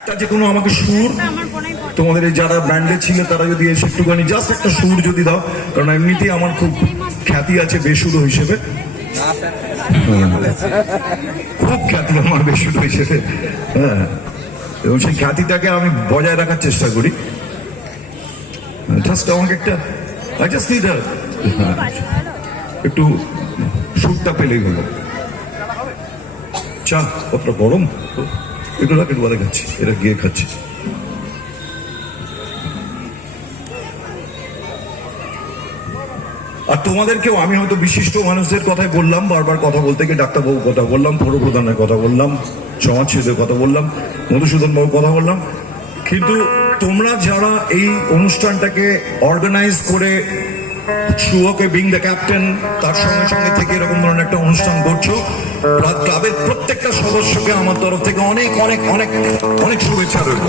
যে কোনো আমাকে সুর, তোমাদের এই যারা ব্যান্ডে ছিল তারা যদি এসে একটুখানি জাস্ট একটা সুর যদি দাও, কারণ এমনিতেই আমার খুব খ্যাতি আছে বেসুরো হিসেবে, খুব খ্যাতি আমার বেসুরো হিসেবে। হ্যাঁ, এবং সেই খ্যাতিটাকে আমি বজায় রাখার চেষ্টা করি। জাস্ট আমাকে একটা একটু সুরটা পেলেই হলো। চা কতটা গরম, একটু একটু বাদে খাচ্ছি, এরা গিয়ে খাচ্ছি। আর তোমাদেরকেও আমি হয়তো বিশিষ্ট মানুষদের কথাই বললাম, বারবার কথা বলতে গিয়ে ডাক্তারবাবুর কথা বললাম, পৌরপ্রধানের কথা বললাম, সমাজসেবীদের কথা বললাম, মধুসূদন বাবুর কথা বললাম, কিন্তু তোমরা যারা এই অনুষ্ঠানটাকে অর্গানাইজ করে, শুভকে বিং দ্য ক্যাপ্টেন, তার সঙ্গে সঙ্গে থেকে এরকম ধরনের একটা অনুষ্ঠান করছো, ক্লাবের প্রত্যেকটা সদস্যকে আমার তরফ থেকে অনেক অনেক অনেক অনেক শুভেচ্ছা রইল।